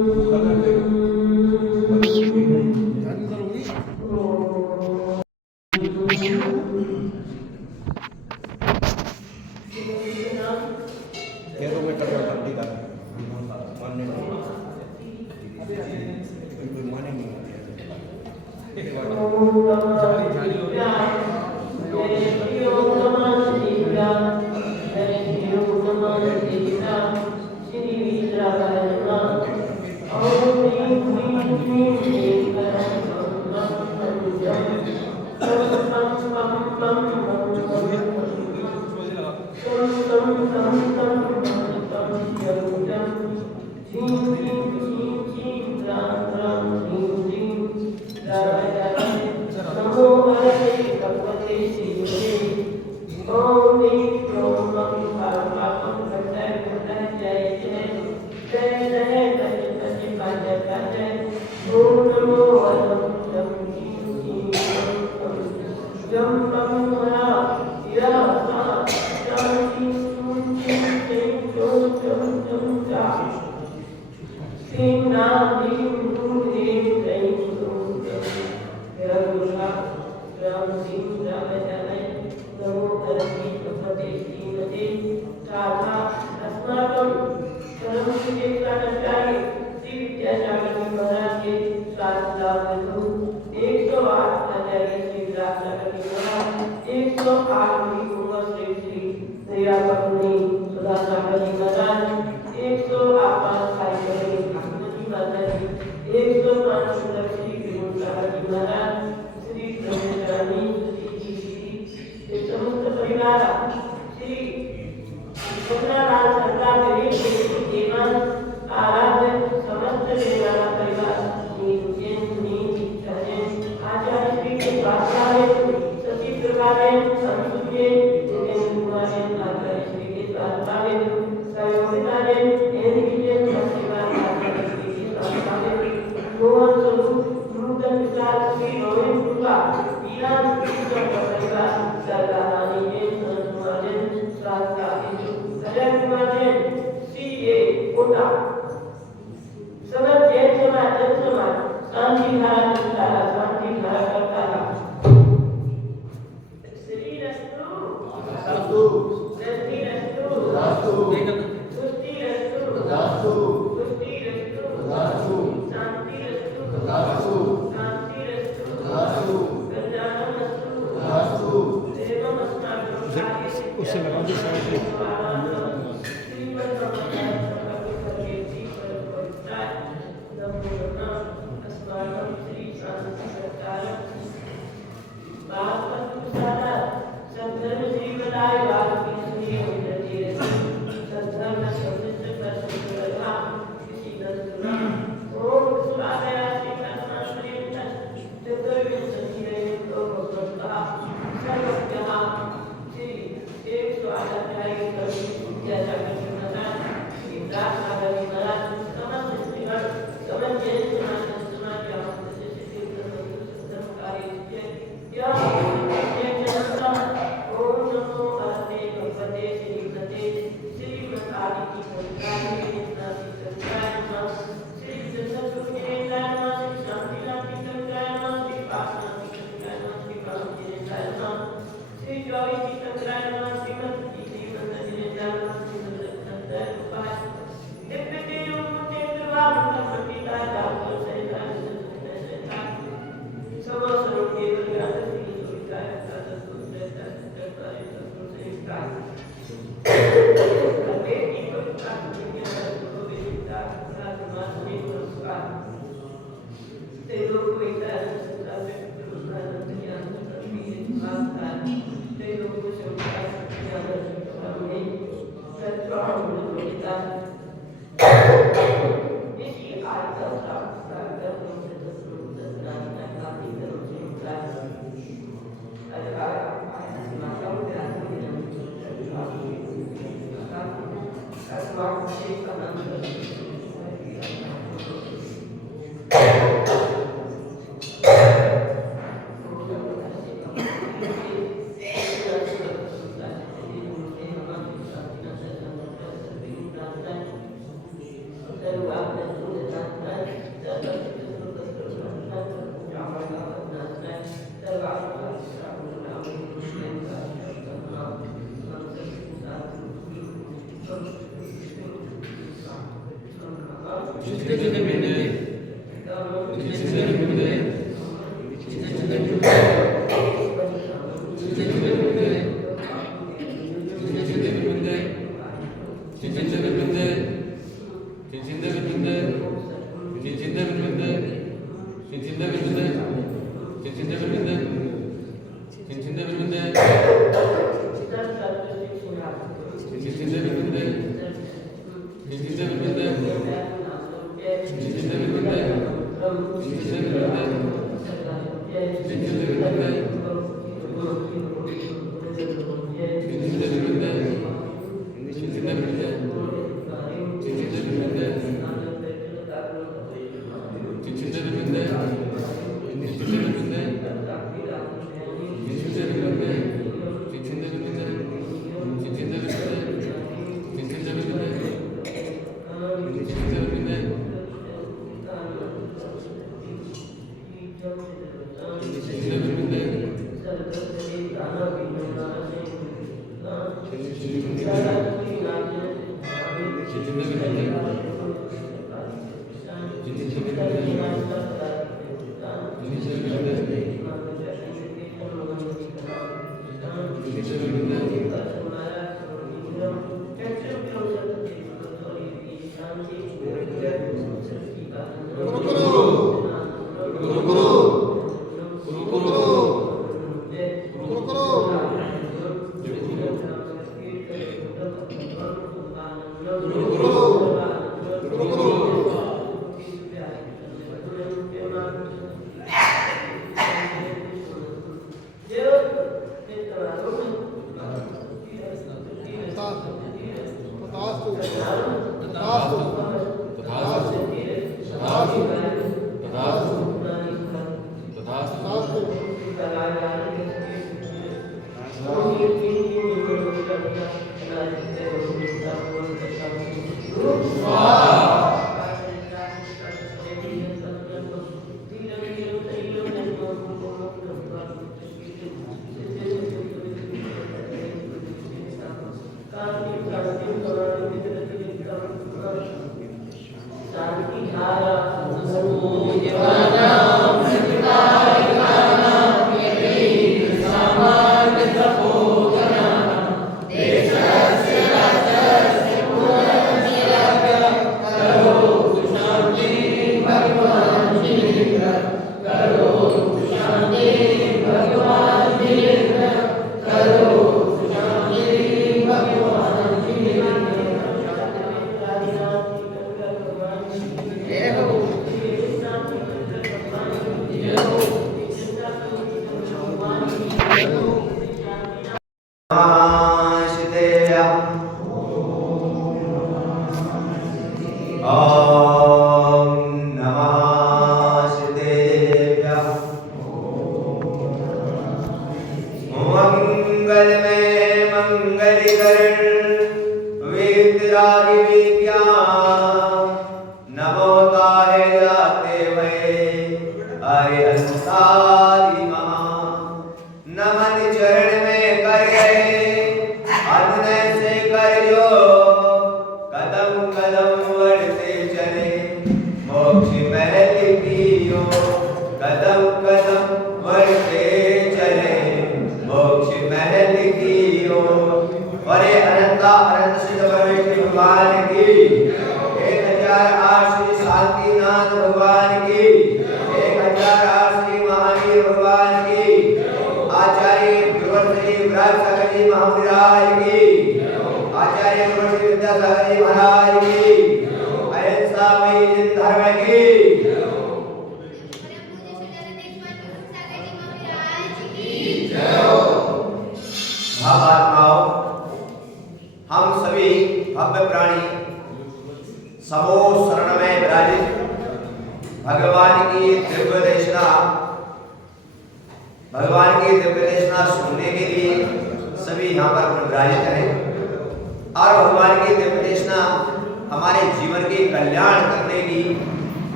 Namo Namah Asmanam Sri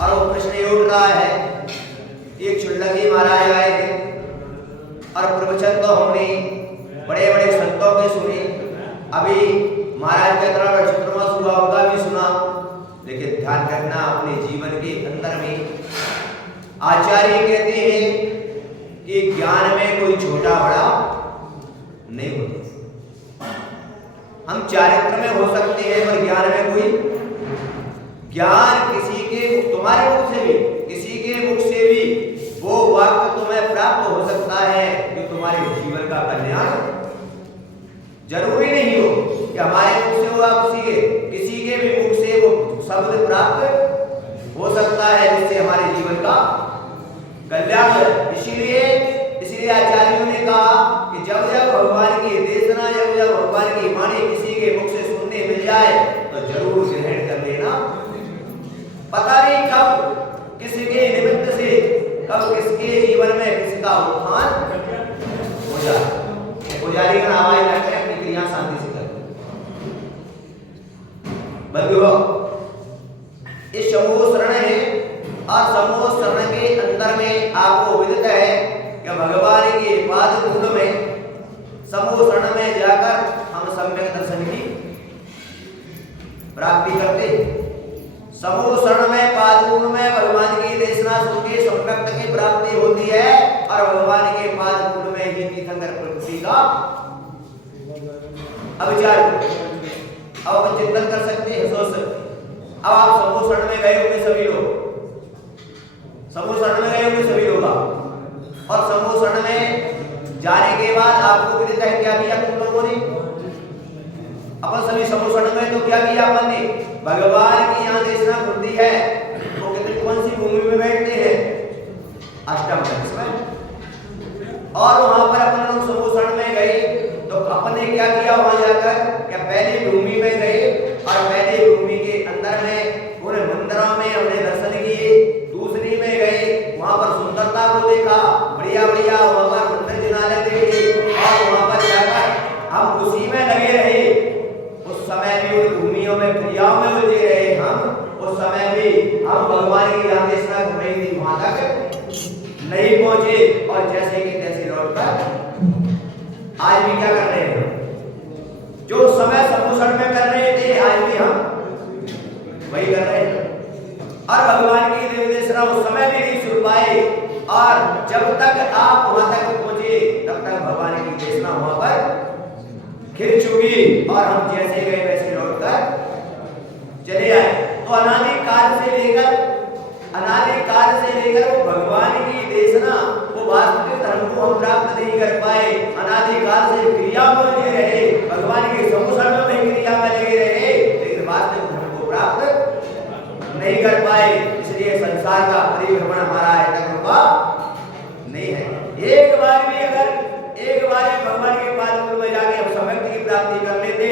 और वो प्रश्न ये उठ रहा है, एक क्षुल्लक ही महाराज आए थे और प्रवचन तो हमने बड़े बड़े संतों के सुने, अभी महाराज के तरह नक्षत्रमा सुबह होगा भी सुना, लेकिन ध्यान रखना अपने जीवन के अंदर में आचार्य कहते हैं कि ज्ञान में कोई छोटा बड़ा नहीं होता। हम चारित्र में हो सकते हैं पर ज्ञान में कोई, ज्ञान किसी के, तुम्हारे मुख से भी, किसी के मुख से भी वो वाक्य तुम्हें प्राप्त हो सकता है कि तुम्हारे जीवन का कल्याण, जरूरी नहीं हो कि हमारे मुख से हो, आप किसी के भी मुख से वो शब्द प्राप्त हो सकता है जिससे हमारे जीवन का कल्याण है। इसीलिए आचार्यों ने कहा कि जब जब भगवान की देशना, जब जब भगवान की वाणी किसी के मुख से सुनने मिल जाए तो जरूर ग्रहण कर लेना। पता नहीं कब किसके निमित्त से, कब किसके जीवन में किसका उत्थान हो जाए। पुजारी का आवाज लगता है, अपनी क्रिया शांति से कर। बंधुओं, इस समूह शरण है और समूह शरण के अंदर में आपको विदित है कि भगवान के पाद धूल में, समूह शरण में जाकर हम सम्यक दर्शन की प्राप्ति करते हैं। समूह शरण में, पाद धूल में भगवान की देशना सुन के संप्रक्त की प्राप्ति होती है और भगवान के पाद धूल में ही तीर्थंकर प्रकृति का अविचार, अब हम चिंतन कर सकते हैं, सोच सकते हैं। अब आप समूह शरण में गए होंगे सभी लोग, समूह शरण में गए होंगे सभी लोग, और समूह शरण में जाने के बाद आपको विदित है क्या किया तुम लोगों ने? अपन सभी समूह शरण में तो क्या किया अपन ने? भगवान की यहाँ देशना खुलती है तो कितनी कौन सी भूमि में बैठते हैं? अष्टम में। और वहां पर अपन लोग समूह शरण में गए तो अपन ने क्या किया? वहां जाकर क्या पहली भूमि में गए और पहली भूमि के अंदर में पूरे मंदिरों में हमने दर्शन किए, दूसरी में गए वहां पर सुंदरता को देखा, बढ़िया बढ़िया वहां पर मंदिर जिनाले देखे और वहां पर जाकर हम उसी में लगे रहे। उस समय भी उन भूमियों में, क्रियाओं में उलझे रहे हम, उस समय भी हम भगवान की रामदेशना घूमे थी, वहां तक नहीं पहुंचे और जैसे कि तैसे लौटकर आज भी क्या कर रहे हैं? जो समय समूषण में कर रहे थे आज भी हम वही कर रहे हैं। और भगवान की देवदेशना उस समय भी नहीं सुन पाए और जब तक आप वहां तक पहुंचे तब तक भगवान की देशना वहां पर खिल चुकी और हम जैसे गए वैसे लौटकर चले आए। तो अनादिकाल से लेकर वो भगवान की देशना, वो वास्तविक धर्म को हम प्राप्त नहीं कर पाए। अनादिकाल से क्रिया में लगे रहे, भगवान के समूषण में क्रिया में लगे रहे, लेकिन वास्तविक धर्म को प्राप्त नहीं कर पाए। इसलिए संसार का परिभ्रमण हमारा है तक रुका नहीं है। एक बार भी भगवान के पाद में जाके हम सम्यक की प्राप्ति कर लेते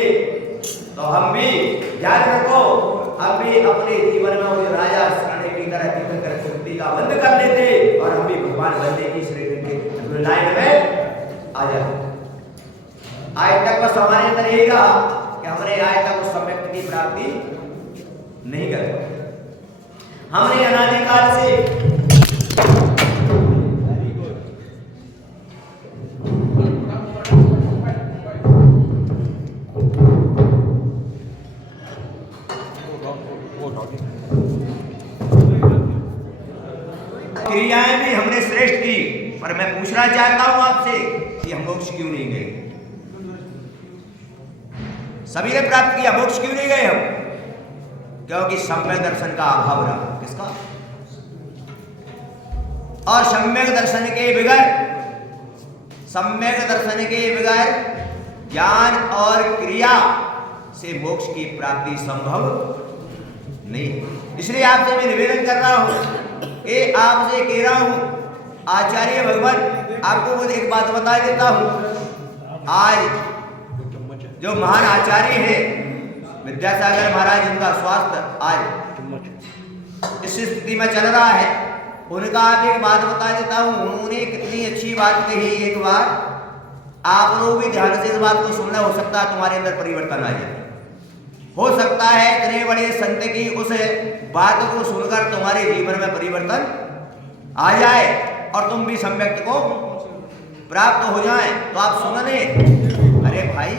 तो हम भी, याद रखो, हम भी अपने जीवन में उस राजा शरण की तरह तीर्थंकर शक्ति का बंद कर लेते और हम भी भगवान बनने की श्रेणी के लाइन में आ जाते। आज तक बस हमारे अंदर यही रहा कि हमने आज तक उस सम्यक की प्राप्ति नहीं कर पाए। हमने अनादिकाल से क्रियाएं भी हमने श्रेष्ठ की, पर मैं पूछना चाहता हूं आपसे कि हम मोक्ष क्यों नहीं गए? सभी ने प्राप्त किया, मोक्ष क्यों नहीं गए हम? क्योंकि सम्यक दर्शन का अभाव रहा। किसका? और सम्यक दर्शन के बगैर ज्ञान और क्रिया से मोक्ष की प्राप्ति संभव नहीं। इसलिए आपसे मैं निवेदन कर रहा हूं कि आपसे कह रहा हूं, आचार्य भगवान, आपको एक बात बता देता हूं। आज जो महान आचार्य हैं विद्यासागर महाराज, उनका स्वास्थ्य आज इस स्थिति में चल रहा है। उनका आप एक बात बता देता हूं, उन्होंने कितनी अच्छी बात कही। एक बार आप लोग भी ध्यान से इस बात को सुनना, हो सकता है तुम्हारे अंदर परिवर्तन आ जाए। हो सकता है इतने बड़े संत की उस बात को सुनकर तुम्हारे जीवन में परिवर्तन आ जाए और तुम भी सम्यक्त को प्राप्त हो जाए। तो आप सुनने, अरे भाई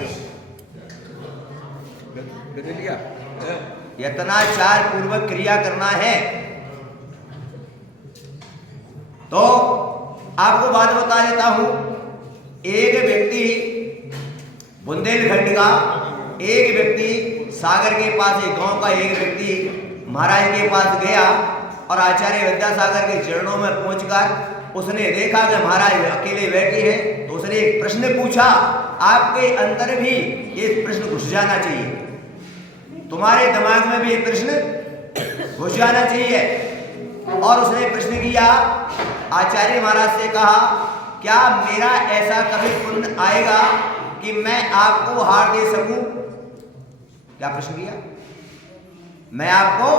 यत्नाचार पूर्वक क्रिया करना है। तो आपको बात बता देता हूं, एक व्यक्ति बुंदेलखंड का, एक व्यक्ति सागर के पास, एक गांव का एक व्यक्ति महाराज के पास गया और आचार्य विद्यासागर के चरणों में पहुंचकर उसने देखा कि महाराज अकेले बैठे हैं, तो उसने एक प्रश्न पूछा। आपके अंदर भी ये प्रश्न घुस जाना चाहिए, तुम्हारे दिमाग में भी ये प्रश्न घुस जाना चाहिए। और उसने प्रश्न किया, आचार्य महाराज से कहा, क्या मेरा ऐसा कभी पुण्य आएगा कि मैं आपको हार दे सकूं? क्या प्रश्न किया? मैं आपको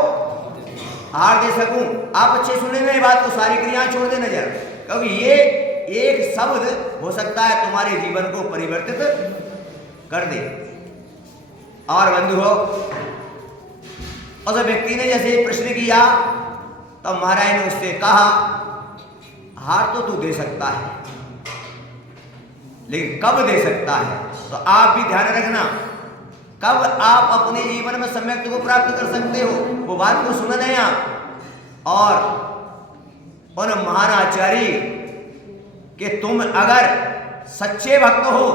हार दे सकूं? आप अच्छे सुने मेरी बात को, सारी क्रियाएं छोड़ देना जरा, क्योंकि ये एक शब्द हो सकता है तुम्हारे जीवन को परिवर्तित कर दे। और बंधुओं, उस व्यक्ति ने जैसे प्रश्न किया तो महाराज ने उससे कहा, हार तो तू दे सकता है, लेकिन कब दे सकता है? तो आप भी ध्यान रखना, कब आप अपने जीवन में सम्यक्त को प्राप्त कर सकते हो, वो बात को सुन लें आप। और उन महान आचार्य कि तुम अगर सच्चे भक्त हो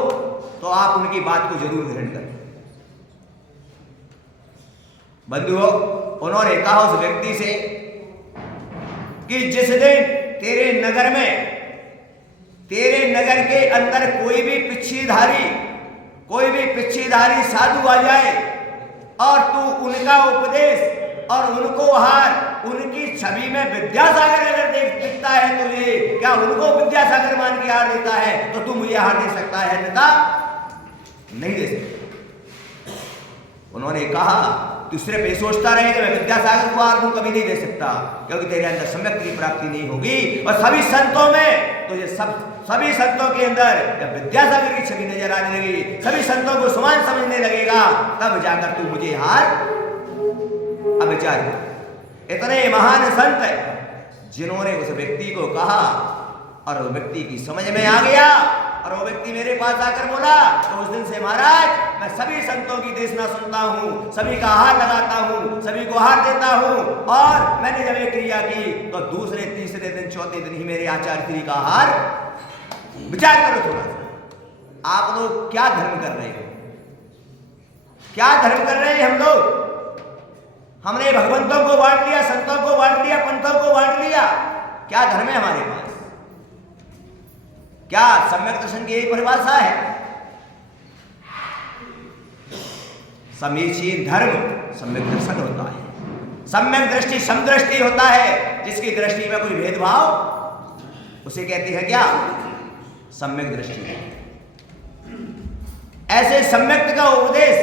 तो आप उनकी बात को जरूर ग्रहण करें। बंधुओं, उन्होंने कहा उस व्यक्ति से कि जिस दिन तेरे नगर के अंदर कोई भी पिच्छीधारी साधु आ जाए और तू उनका उपदेश और उनको हार, उनकी छवि में विद्यासागर अगर दिखता है तुझे, क्या उनको विद्यासागर मान के हार देता है तो तू मुझे हार दे सकता है, अन्यथा नहीं दे सकता। उन्होंने कहा, तू सिर्फ ये सोचता रहेगा मैं विद्यासागर को हार दूं, कभी नहीं दे सकता, क्योंकि तेरे अंदर सम्यक की प्राप्ति नहीं होगी। और सभी संतों में तो ये सभी संतों के अंदर जब विद्यासागर की छवि नजर आने लगी, सभी संतों को समान समझने लगेगा, तब जाकर तू मुझे हार। अब विचार, इतने महान संत जिन्होंने उस व्यक्ति को कहा और वो व्यक्ति की समझ में आ गया और वो व्यक्ति मेरे पास आकर बोला, तो उस दिन से महाराज मैं सभी संतों की देशना सुनता हूँ, सभी का हार लगाता हूँ, सभी को हार देता हूँ। और मैंने जब ये क्रिया की तो दूसरे तीसरे दिन चौथे दिन ही मेरे आचार्य श्री का हार। विचार करो थोड़ा सा, आप लोग क्या धर्म कर रहे हो? क्या धर्म कर रहे हैं हम लोग? हमने भगवंतों को बांट लिया, संतों को बांट लिया, पंथों को बांट लिया। क्या धर्म है हमारे पास? क्या सम्यक दर्शन की यही परिभाषा है? समीचीन धर्म सम्यक दर्शन होता है। सम्यक दृष्टि समदृष्टि होता है, जिसकी दृष्टि में कोई भेदभाव, उसे कहते हैं क्या? सम्यक दृष्टि। ऐसे सम्यक का उपदेश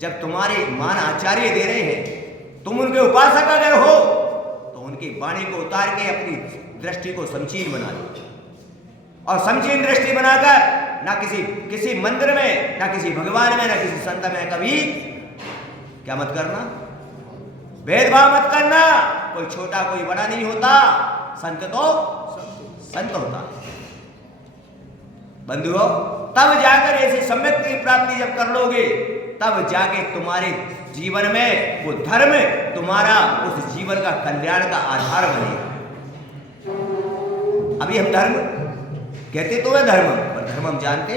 जब तुम्हारे महान आचार्य दे रहे हैं, तुम उनके उपासक अगर हो तो उनकी वाणी को उतार के अपनी दृष्टि को समीचीन बना लो। और समीचीन दृष्टि बनाकर ना किसी मंदिर में, ना किसी भगवान में, ना किसी संत में कभी क्या मत करना, भेदभाव मत करना। कोई छोटा कोई बड़ा नहीं होता, संत तो संत होता है। बंधुओं, तब जाकर ऐसी सम्यक की प्राप्ति जब कर लोगे, तब जाके तुम्हारे जीवन में वो धर्म तुम्हारा उस जीवन का कल्याण का आधार बनेगा। अभी हम धर्म कहते तो है धर्म, पर धर्म हम जानते,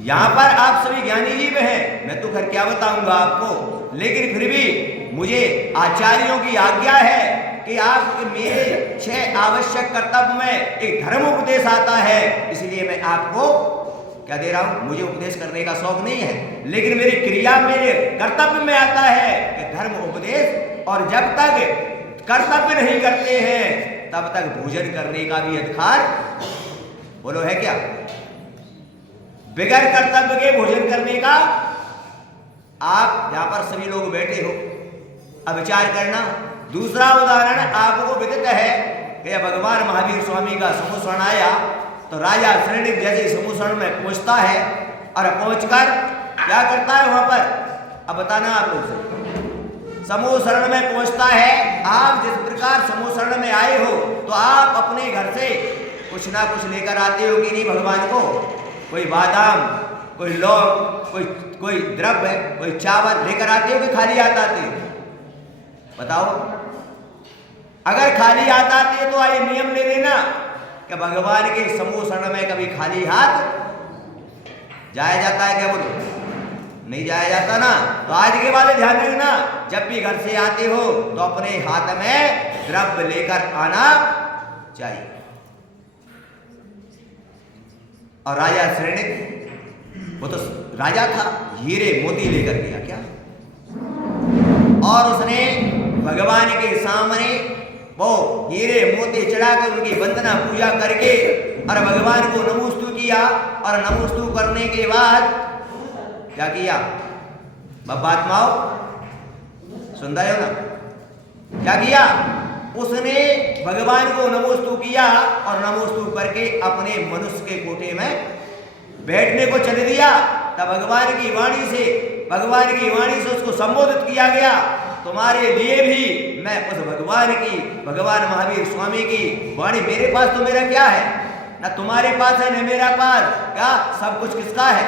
यहां पर आप सभी ज्ञानी जीव हैं, मैं तो खैर क्या बताऊंगा आपको, लेकिन फिर भी मुझे आचार्यों की आज्ञा है कि आप मेरे 6 आवश्यक कर्तव्य में एक धर्म उपदेश आता है, इसलिए मैं आपको क्या दे रहा हूं? मुझे उपदेश करने का शौक नहीं है, लेकिन मेरी क्रिया मेरे कर्तव्य में आता है कि धर्म उपदेश। और जब तक कर्तव्य नहीं करते हैं तब तक भोजन करने का भी अधिकार बोलो है क्या? बगैर कर्तव्य के भोजन करने का। आप यहां पर सभी लोग बैठे हो, अब विचार करना। दूसरा उदाहरण आपको विदित है कि भगवान महावीर स्वामी का समूह आया तो राजा श्रीनिक जैसे समूह में पहुंचता है और पहुंचकर क्या करता है वहां पर, अब बताना आप लोग से। समूह शरण में पहुंचता है। आप जिस प्रकार समूह शरण में आए हो तो आप अपने घर से कुछ ना कुछ लेकर आते हो कि नहीं भगवान को? कोई बादाम, कोई लौंग, कोई द्रव्य, कोई चावल लेकर आते हो कि खाली हाथ आते हो? बताओ। अगर खाली हाथ आते हो तो आइए नियम ले लेना कि भगवान के समूह शरण में कभी खाली हाथ जाया जाता है क्या? बोलो, नहीं जाया जाता ना। तो आज के बाद ध्यान रखना, जब भी घर से आते हो तो अपने हाथ में द्रव्य लेकर आना चाहिए। और राजा श्रेणिक, वो तो राजा था, हीरे मोती लेकर गया क्या? और उसने भगवान के सामने वो हीरे मोती चढ़ाकर उनकी वंदना पूजा करके और भगवान को नमोस्तु किया। और नमोस्तु करने के बाद क्या किया? बात माओ, सुन रहे हो ना? क्या किया? उसने भगवान को नमोस्तु किया और नमोस्तु करके अपने मनुष्य के कोठे में बैठने को चले दिया। तब भगवान की वाणी से उसको संबोधित किया गया, तुम्हारे लिए भी मैं उस भगवान महावीर स्वामी की वाणी, मेरे पास तो मेरा क्या है? ना तुम्हारे पास है न मेरा पास, क्या सब कुछ किसका है?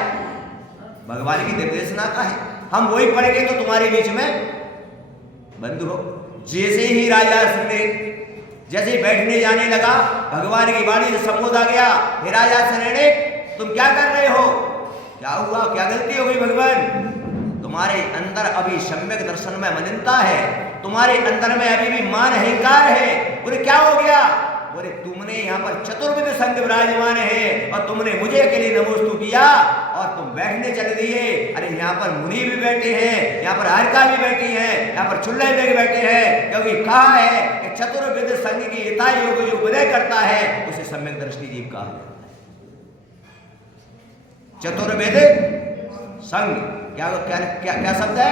भगवान की निर्देशना का है। हम वही पढ़ के तो तुम्हारे बीच में बंद हो। जैसे ही राजा श्रेणिक जैसे बैठने जाने लगा, भगवान की वाणी से संबोधा गया, हे राजा श्रेणिक तुम क्या कर रहे हो? क्या हुआ? क्या गलती हो गई? भगवान तुम्हारे अंदर अभी सम्यक दर्शन में मलिनता है, तुम्हारे अंदर में अभी भी मान अहंकार है। बोले क्या हो गया? बोले तुमने यहाँ पर चतुर्विध संघ विराजमान है और तुमने मुझे अकेले नमोस्तु किया और तुम बैठने चले दिए। अरे यहाँ पर मुनि भी बैठे हैं, यहाँ पर हारिका भी बैठी है, यहाँ पर चुल्ले भी बैठे हैं, क्योंकि कहा है कि चतुर्विध संघ की यथा योग जो विनय करता है उसे सम्यक दृष्टि जीव कहा है। चतुर्वेद संघ क्या क्या क्या क्या शब्द है?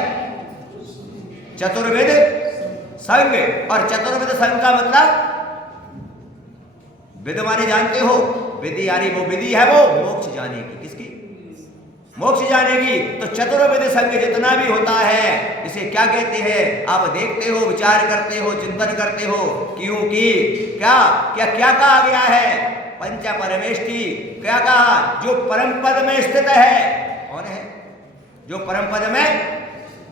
चतुर्वेद संघ। और चतुर्वेद संघ का मतलब विधि माने जानते हो, विधि यानी वो विधि है वो मोक्ष जाने की। किसकी? मोक्ष जाने की। तो चतुर्वेद संघ जितना भी होता है इसे क्या कहते हैं? आप देखते हो, विचार करते हो, चिंतन करते हो, क्योंकि क्या क्या क्या कहा गया है? पंच परमेष्टि। क्या कहा? जो परम पद में स्थित है। कौन है जो परम पद में?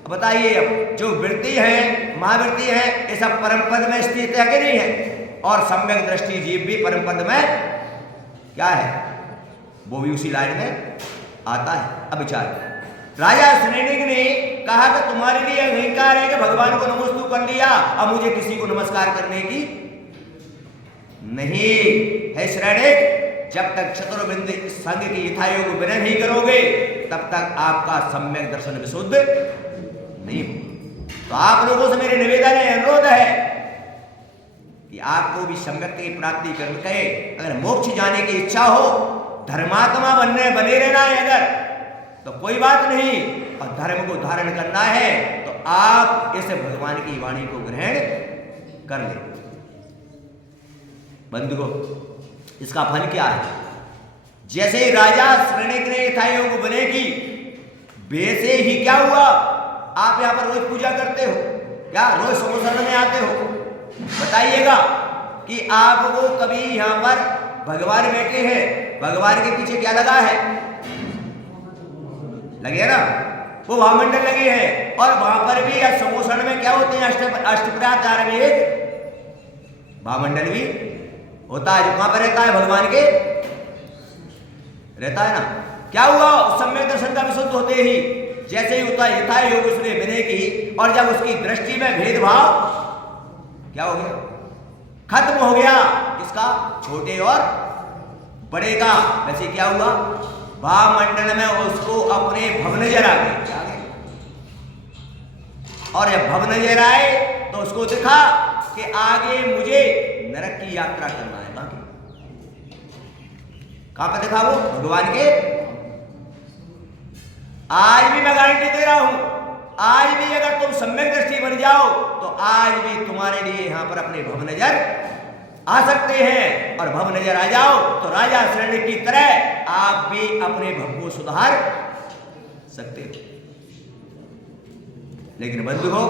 बताइए। अब जो वृत्ति है, महावृत्ति है, ये सब परम पद में स्थित है कि नहीं है? और सम्यक दृष्टि जीव भी परम पद में क्या है? वो भी उसी लाइन में आता है। अब विचार, राजा श्रेणिक ने कहा कि तुम्हारे लिए अहंकार है कि भगवान को नमोस्तु कर लिया, अब मुझे किसी को नमस्कार करने की नहीं है। श्रेणिक, जब तक चतुर्विद संघ की यथा योग विनय नहीं करोगे तब तक आपका सम्यक दर्शन विशुद्ध नहीं हो। तो आप लोगों से मेरे निवेदन है, अनुरोध है कि आपको भी सम्यक की प्राप्ति करके अगर मोक्ष जाने की इच्छा हो, धर्मात्मा बने रहना है अगर, तो कोई बात नहीं, और धर्म को धारण करना है तो आप इस भगवान की वाणी को ग्रहण कर ले। बंधुओं, इसका फल क्या है? जैसे ही राजा श्रेणिक ने यथा योग विनय की, वैसे ही क्या हुआ? आप यहां पर रोज पूजा करते हो क्या? रोज समूह शरण में आते हो? बताइएगा कि आपको कभी यहां पर भगवान बैठे हैं, भगवान के पीछे क्या लगा है? लगे ना, वो भावमंडल लगे हैं। और वहां पर भी समूह शरण में क्या होते हैं? अष्टप्रधान में एक भावमंडल भी होता है, जो कहां पर रहता है? भगवान के रहता है ना। क्या हुआ? उस सम्यक दर्शन का विशुद्ध होते ही जैसे ही होता यथा योग उसने विनय की, और जब उसकी दृष्टि में भेदभाव क्या हो गया? खत्म हो गया। किसका? छोटे और बड़े का। वैसे क्या हुआ? भावमंडल में उसको अपने भव नजर आ गए। और जब भव नजर आए तो उसको दिखा कि आगे मुझे नरक की यात्रा करना है। कहां पर देखा वो? भगवान के। आज भी मैं गारंटी दे रहा हूं, आज भी अगर तुम सम्यक दृष्टि बन जाओ तो आज भी तुम्हारे लिए यहां पर अपने भव नजर आ सकते हैं। और भव नजर आ जाओ तो राजा श्रेणिक की तरह आप भी अपने भव को सुधार सकते हो। लेकिन बंधुओं,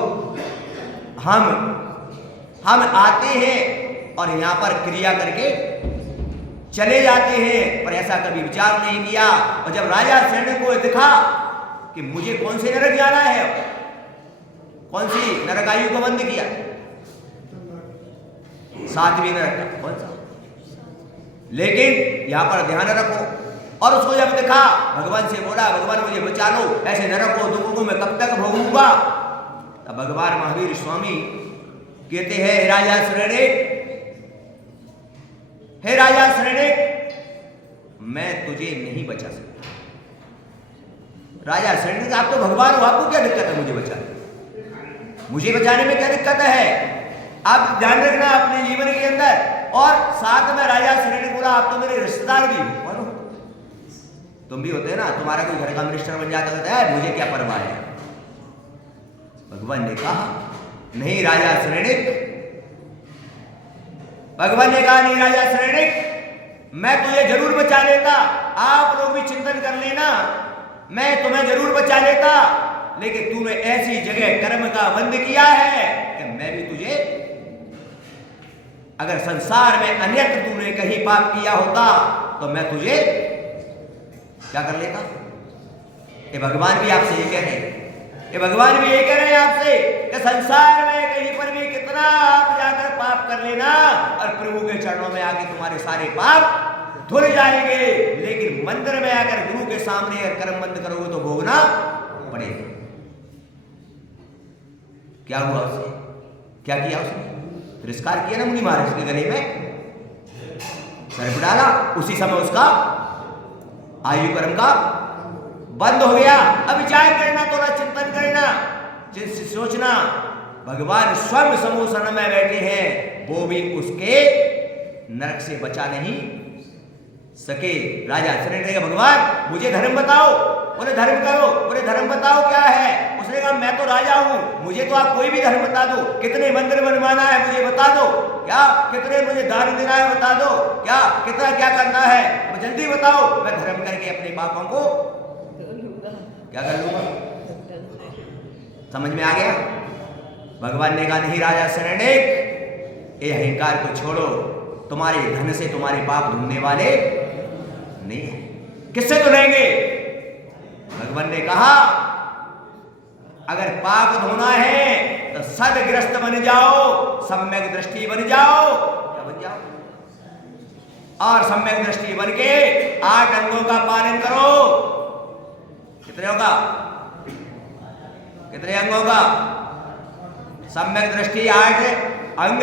हम आते हैं और यहां पर क्रिया करके चले जाते हैं, पर ऐसा कभी विचार नहीं किया। और जब राजा शरण को दिखा कि मुझे कौन से नरक जाना है, कौन सी नरक आयु को बंद किया, 7वीं नरक का, कौन सा? लेकिन यहां पर ध्यान रखो। और उसको जब देखा, भगवान से बोला, भगवान मुझे बचा लो, ऐसे नरक को दुखों को मैं कब तक भोगूंगा। तब भगवान महावीर स्वामी कहते हैं, हे राजा शरणिक, हे राजा शरणिक, मैं तुझे नहीं बचा सकता। राजा शरणिक, आप तो भगवान हो, आपको क्या दिक्कत है मुझे बचाने? मुझे बचाने में क्या दिक्कत है? आप ध्यान रखना अपने जीवन के अंदर। और साथ में राजा शरणिक बोला, आप तो मेरे रिश्तेदार भी हो। कौन हो? तुम भी होते हैं ना, तुम्हारा कोई घर का मिनिस्टर बन जाता कहता है मुझे क्या परवाह है। भगवान ने कहा, नहीं राजा शरणिक, भगवान ने कहा, नहीं राजा शरणिक, मैं तुझे जरूर बचा लेता। आप लोग भी चिंतन कर लेना, मैं तुम्हें जरूर बचा लेता, लेकिन तूने ऐसी जगह कर्म का बंध किया है कि मैं भी तुझे, अगर संसार में अन्यत्र तूने कहीं पाप किया होता तो मैं तुझे क्या कर लेता। ये भगवान भी आपसे ये कह रहे हैं, ये भगवान भी ये कह रहे हैं आपसे कि संसार में कहीं पर भी कितना आप जाकर पाप कर लेना और प्रभु के चरणों में आके तुम्हारे सारे पाप धुल जाएंगे, लेकिन मंदिर में आकर गुरु के सामने अगर कर्म बंद करोगे तो भोगना पड़ेगा। क्या हुआ उसने? क्या किया उसने? तिरस्कार किया ना मुनि महाराज के गले में, सर्प डाला, उसी समय उसका आयु कर्म का बंद हो गया। अब विचार करना, थोड़ा चिंतन करना, सोचना, भगवान स्वयं समूह शरण में बैठे हैं, वो भी उसके नरक से बचा नहीं सके। राजा शरण ने कहा, भगवान मुझे धर्म बताओ। बोले धर्म करो। बोले धर्म बताओ क्या है? उसने कहा, मैं तो राजा हूं, मुझे तो आप कोई भी धर्म बता दो। कितने मंदिर बनवाना है मुझे बता दो, क्या कितने मुझे दान देना है बता दो, क्या कितना क्या करना है तो जल्दी बताओ, मैं धर्म करके अपने पापों को क्या कर लूंगा। समझ में आ गया? भगवान ने कहा, नहीं राजा शरणिक, ये अहंकार को छोड़ो, तुम्हारे धन से तुम्हारे पाप धुलने वाले नहीं है। किससे धुलेंगे? भगवान ने कहा, अगर पाप धोना है तो सदग्रस्त बन जाओ, सम्यक दृष्टि बन जाओ। क्या बन जाओ? और सम्यक दृष्टि बन के 8 अंगों का पालन करो। कितने होगा? कितने अंगों का? सम्यक दृष्टि 8 अंग,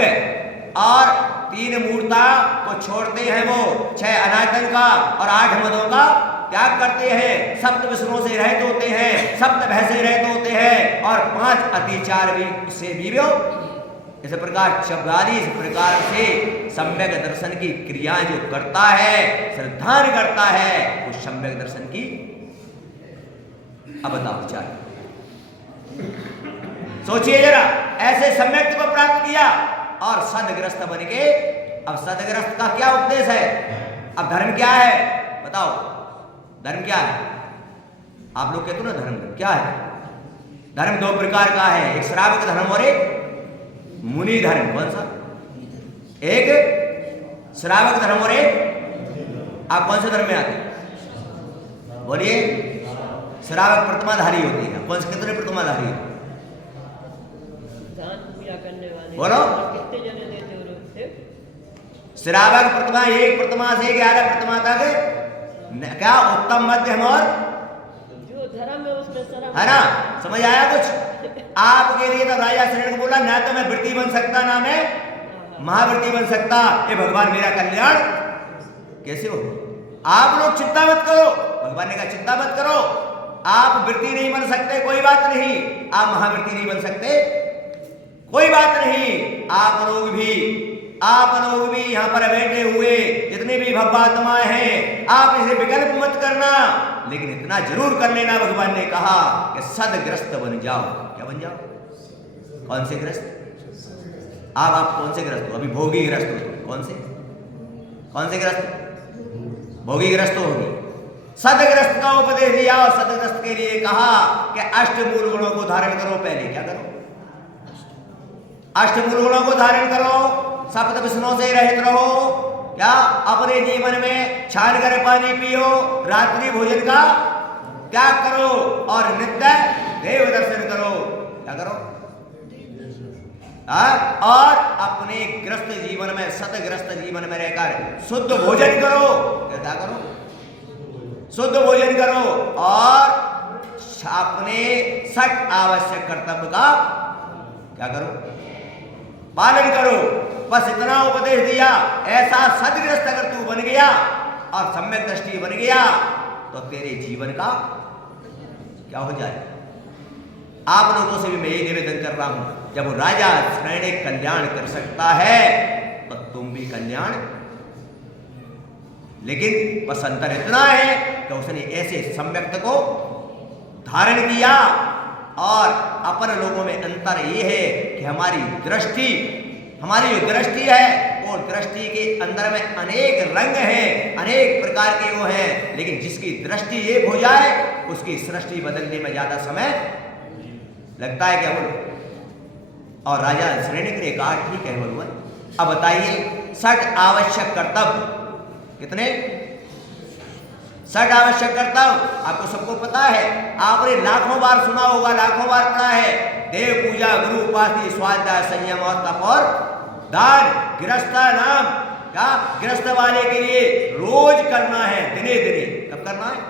और 3 मूर्ता को छोड़ते हैं वो, 6 अनायतन का और 8 मदों का त्याग करते हैं, 7 विष्णुओं से रहित होते हैं, 7 भय से रहित होते हैं, और 5 अतिचार भी से बीवियों। इस प्रकार 44 प्रकार से सम्यक दर्शन की क्रियाएं जो करता है, श्रद्धान करता है, वो सम्यक दर्शन की। अब बताओ विचार, सोचिए जरा, ऐसे सम्यक को प्राप्त किया और सदग्रस्त बन के। अब सदग्रस्त का क्या उपदेश है? अब धर्म क्या है बताओ? धर्म क्या है? आप लोग कहते हो ना धर्म क्या है? धर्म 2 प्रकार का है, एक श्रावक धर्म और एक मुनि धर्म। कौन सा? एक श्रावक धर्म और एक, आप कौन से धर्म में आते? बोलिए। श्रावक प्रतिमाधारी होती है। कौन से कितने प्रतिमाधारी होते? बोलो। श्रावक प्रतिमा 1 प्रतिमा से 11 प्रतिमा तक क्या उत्तम मध्यम और जो धर्म है उसमें है ना। समझ आया कुछ? आपके लिए तो राजा शरण को बोला, ना तो मैं वृत्ति बन सकता ना मैं महावृत्ति बन सकता। ये भगवान मेरा कल्याण कैसे हो? आप लोग चिंता मत करो। भगवान ने कहा चिंता मत करो, आप वृत्ति नहीं बन सकते कोई बात नहीं, आप महावृत्ति नहीं बन सकते कोई बात नहीं। आप लोग भी यहाँ पर बैठे हुए जितने भी भव्यात्माएं हैं, आप इसे विकल्प मत करना, लेकिन इतना जरूर कर लेना, भगवान ने कहा कि सदग्रस्त बन जाओ। क्या बन जाओ? कौन से ग्रस्त? आप कौन से ग्रस्त हो? अभी भोगी ग्रस्त हो। कौन से ग्रस्त? भोगी ग्रस्त होगी। सदग्रस्त का उपदेश दिया और सदग्रस्त के लिए कहा कि अष्टमूल गुणों को धारण करो। पहले क्या करो? अष्टमूल गुणों को धारण करो, सप्त विष्णुओं से रहित रहो, क्या अपने जीवन में छान कर पानी पियो, रात्रि भोजन का त्याग करो और नित्य देव दर्शन करो। क्या करो? और अपने ग्रस्त जीवन में, सतग्रस्त जीवन में रहकर शुद्ध भोजन करो। क्या करो? शुद्ध भोजन करो और अपने 6 आवश्यक कर्तव्य का क्या करो? पालन करो। बस इतना उपदेश दिया। ऐसा सदग्रस्त अगर तू बन गया और सम्यक दृष्टि बन गया तो तेरे जीवन का क्या हो जाए? आप लोगों से भी मैं यही निवेदन कर रहा हूं, जब राजा श्रेणिक कल्याण कर सकता है तो तुम भी कल्याण। लेकिन बस अंतर इतना है कि उसने ऐसे सम्यक्त को धारण किया और अपन लोगों में अंतर यह है कि हमारी जो दृष्टि है वो दृष्टि के अंदर में अनेक रंग हैं, अनेक प्रकार के वो हैं, लेकिन जिसकी दृष्टि एक हो जाए उसकी सृष्टि बदलने में ज्यादा समय लगता है। क्या बोलो? और राजा श्रेणिक ने कहा ठीक है भगवान, अब बताइए 6 आवश्यक कर्तव्य कितने? 6 आवश्यक कर्तव्य आपको सबको पता है, आपने लाखों बार सुना होगा, लाखों बार पढ़ा है। देव पूजा, गुरु उपासना, स्वाध्याय, संयम और तप और दान। गृहस्थ नाम क्या? गृहस्थ वाले के लिए रोज करना है, दिने दिने। कब करना है?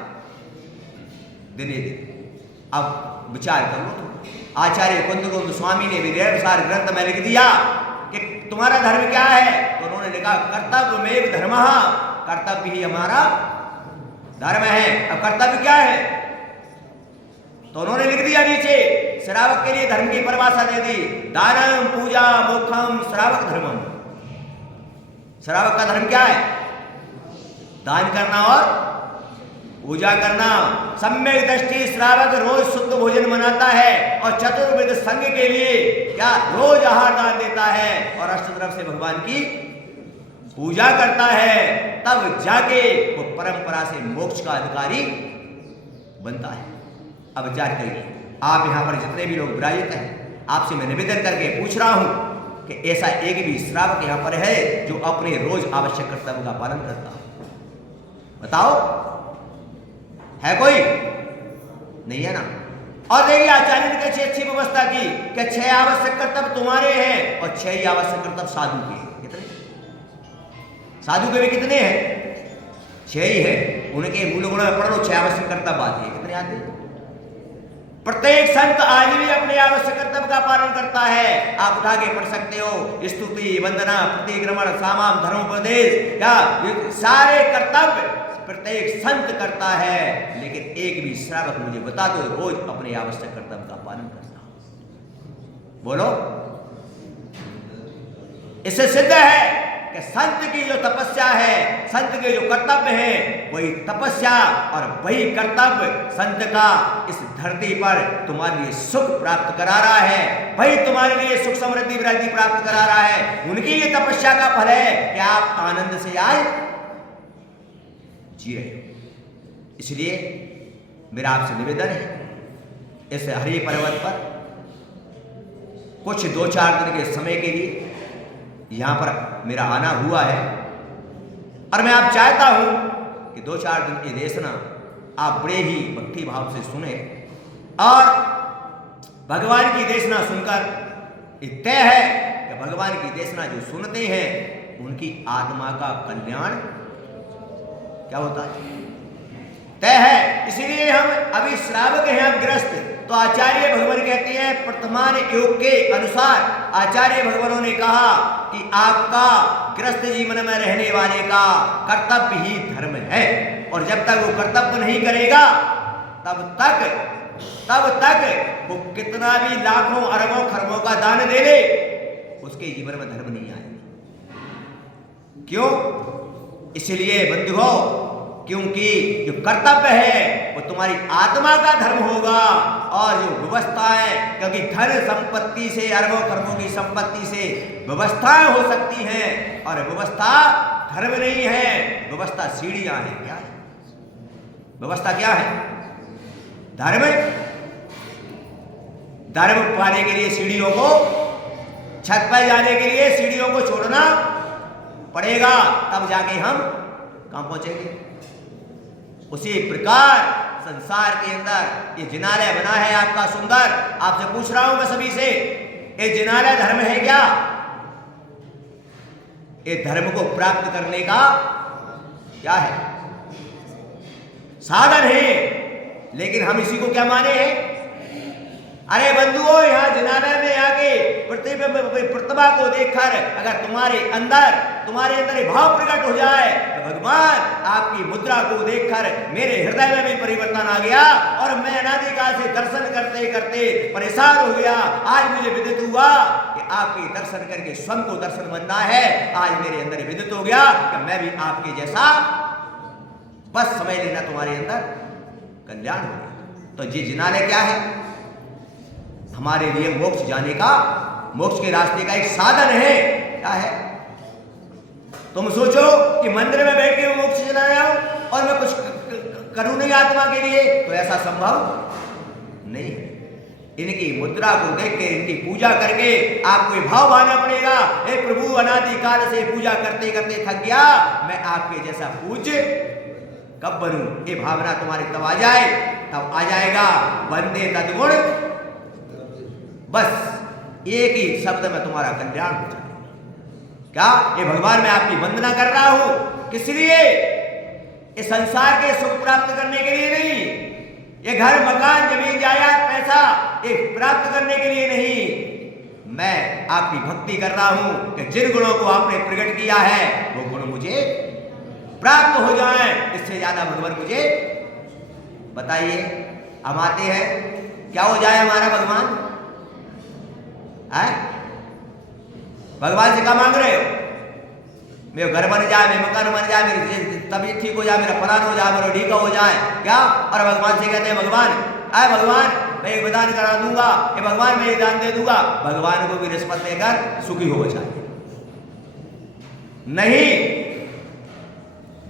दिने दिने। अब विचार कर लो। आचार्य कुंद स्वामी ने विद्यासार ग्रंथ में लिख दिया कि तुम्हारा धर्म क्या है? तो उन्होंने लिखा कर्तव्यमेव धर्मः, कर्तव्य ही हमारा धर्म है। अब कर्तव्य क्या है? तो उन्होंने लिख दिया नीचे, श्रावक के लिए धर्म की परिभाषा दे दी, दानम पूजा मोक्षम श्रावक धर्मम। श्रावक का धर्म क्या है? दान करना और पूजा करना। सम्यक दृष्टि श्रावक रोज शुद्ध भोजन बनाता है और चतुर्विध संघ के लिए क्या रोज आहार दान देता है और अष्टद्रव्य से भगवान की पूजा करता है, तब जाके वो परंपरा से मोक्ष का अधिकारी बनता है। अब विचार करिए, आप यहां पर जितने भी लोग विराजित हैं, आपसे मैं निवेदन करके पूछ रहा हूं कि ऐसा एक भी श्रावक यहां पर है जो अपने रोज आवश्यक कर्तव्य का पालन करता हो? बताओ, है कोई? नहीं है ना। और देखिए आचार्य ने कैसी अच्छी व्यवस्था की कि 6 आवश्यक कर्तव्य तुम्हारे हैं और 6 ही आवश्यक कर्तव्य साधु के। कितने? साधु के भी कितने हैं? 6 ही है। उनके मूल गुण में पढ़ लो, 6 आवश्यक कर्तव्य आते हैं। कितने आते हैं? प्रत्येक संत आज भी अपने आवश्यक कर्तव्य का पालन करता है। आप उठा के पढ़ सकते हो, स्तुति, वंदना, प्रतिक्रमण, सामाम, धर्मोपदेश, क्या सारे कर्तव्य प्रत्येक संत करता है। लेकिन एक भी श्रावक मुझे बता दो रोज अपने आवश्यक कर्तव्य का पालन करता हो? बोलो। इससे सिद्ध है कि संत की जो तपस्या है, संत के जो कर्तव्य हैं, वही तपस्या और वही कर्तव्य संत का इस धरती पर तुम्हारे लिए सुख प्राप्त करा रहा है, वही तुम्हारे लिए सुख समृद्धि वृद्धि प्राप्त करा रहा है। उनकी ये तपस्या का फल है कि आप आनंद से आए जी रहे हो। इसलिए मेरा आपसे निवेदन है, इस हरि पर्वत पर कुछ 2-4 दिन के समय के लिए यहां पर मेरा आना हुआ है और मैं आप चाहता हूं कि 2-4 दिन की देशना आप बड़े ही भक्ति भाव से सुने और भगवान की देशना सुनकर तय है कि भगवान की देशना जो सुनते हैं उनकी आत्मा का कल्याण क्या होता है? तय है। इसलिए हम अभी श्रावक हैं, अब ग्रस्त। तो आचार्य भगवान कहते हैं वर्तमान योग के अनुसार आचार्य भगवानों ने कहा कि आपका ग्रस्त जीवन में रहने वाले का कर्तव्य ही धर्म है और जब तक वो कर्तव्य नहीं करेगा तब तक वो कितना भी लाखों अरबों खरबों का दान दे ले, उसके जीवन में धर्म नहीं आएगा। क्यों? इसलिए बंधुओं, क्योंकि जो कर्तव्य है वो तुम्हारी आत्मा का धर्म होगा और जो व्यवस्थाएं, क्योंकि धन संपत्ति से, अरबों खरबों की संपत्ति से व्यवस्थाएं हो सकती हैं और व्यवस्था धर्म नहीं है, व्यवस्था सीढ़ियां हैं। क्या है? व्यवस्था क्या है? धर्म। धर्म पाने के लिए सीढ़ियों को, छत पर जाने के लिए सीढ़ियों को छोड़ना पड़ेगा, तब जाके हम कहां पहुंचेंगे। उसी प्रकार संसार के अंदर ये जिनालय बना है आपका सुंदर। आपसे पूछ रहा हूं मैं सभी से, ये जिनालय धर्म है क्या? ये धर्म को प्राप्त करने का क्या है? साधन है, लेकिन हम इसी को क्या माने हैं? अरे बंधुओं, यहां जिनालय में आके प्रतिभा को देखकर अगर तुम्हारे अंदर ये भाव प्रकट हो जाए तो भगवान आपकी मुद्रा को देखकर मेरे हृदय में भी परिवर्तन आ गया और मैं अनादिकाल से दर्शन करते करते परेशान हो गया। आज मुझे विदित हुआ कि आपके दर्शन करके स्वयं को दर्शन बनना है। आज मेरे अंदर विदित हो गया कि मैं भी आपके जैसा, बस समझ लेना तुम्हारे अंदर कल्याण हो गया। तो ये जिनालय क्या है? हमारे लिए मोक्ष जाने का, मोक्ष के रास्ते का एक साधन है। क्या है? तुम सोचो कि मंदिर में बैठ के मैं मोक्ष चला रहा हूं और मैं कुछ करूं नहीं आत्मा के लिए, तो ऐसा संभव नहीं है। इनकी मुद्रा को देख के, इनकी पूजा करके आपको भाव भाना पड़ेगा, हे प्रभु अनादिकाल से पूजा करते करते थक गया, मैं आपके जैसा पूज्य कब बनूं। ये भावना तुम्हारी तब आ जाए, तब आ जाएगा बंदे तद्गुण। बस एक ही शब्द में तुम्हारा कल्याण हो जाए। क्या? ये भगवान मैं आपकी वंदना कर रहा हूं, किस लिए? इस संसार के सुख प्राप्त करने के लिए नहीं, ये घर मकान जमीन जायदाद पैसा ये प्राप्त करने के लिए नहीं। मैं आपकी भक्ति कर रहा हूं कि जिन गुणों को आपने प्रकट किया है वो गुण मुझे प्राप्त हो जाए। इससे ज्यादा भगवान मुझे बताइए। हम आते हैं, क्या हो जाए हमारा भगवान? है? भगवान से क्या मांग रहे हो? मेरा घर बन जाए, मेरा मकान बन जाए, मेरी तबीयत ठीक हो जाए, मेरा फलान हो जाए, मेरा ढीका हो जाए, क्या? और भगवान से कहते हैं भगवान, आए भगवान मैं एक दान करा दूंगा, ये भगवान मैं ये दान दे दूंगा। भगवान को भी रिश्वत देकर सुखी हो जाए? नहीं।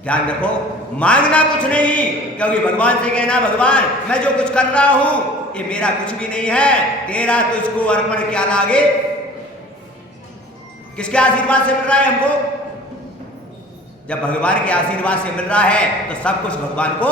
ध्यान रखो, मांगना कुछ नहीं, क्योंकि भगवान से कहना भगवान मैं जो कुछ कर रहा हूं ये मेरा कुछ भी नहीं है, तेरा तुझको अर्पण क्या लागे। किसके आशीर्वाद से मिल रहा है हमको? जब भगवान के आशीर्वाद से मिल रहा है तो सब कुछ भगवान को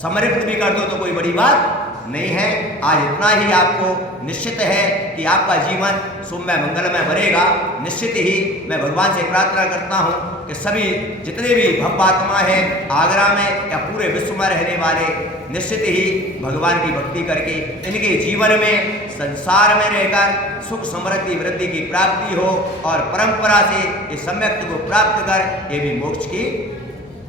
समर्पित भी कर दो तो कोई बड़ी बात नहीं है। आज इतना ही आपको निश्चित है कि आपका जीवन शुभमय मंगलमय बनेगा। निश्चित ही मैं भगवान से प्रार्थना करता हूं कि सभी जितने भी भव्यात्मा हैं आगरा में या पूरे विश्व में रहने वाले, निश्चित ही भगवान की भक्ति करके इनके जीवन में संसार में रहकर सुख समृद्धि वृद्धि की प्राप्ति हो और परंपरा से इस सम्यक्त को प्राप्त कर ये भी मोक्ष की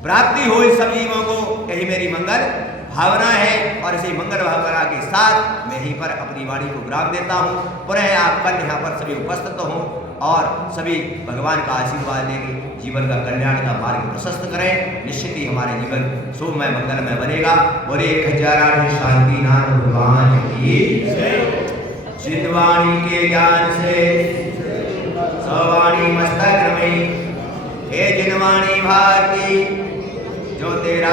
प्राप्ति हो इन सब जीवों को। यही मेरी मंगल भावना है और इसी मंगल भावना के साथ मैं यहीं पर अपनी वाणी को विराम देता हूँ। पुनः आप कल यहाँ पर सभी उपस्थित हों और सभी भगवान का आशीर्वाद लेके जीवन का कल्याण का मार्ग प्रशस्त करें। निश्चित ही हमारे जीवन शुभमय मंगलमय बनेगा। बोले खजाना शांति नाम भगवान की चितवाणी के ज्ञान से सवाणी मस्तक में हे जिनवाणी भारती जो तेरा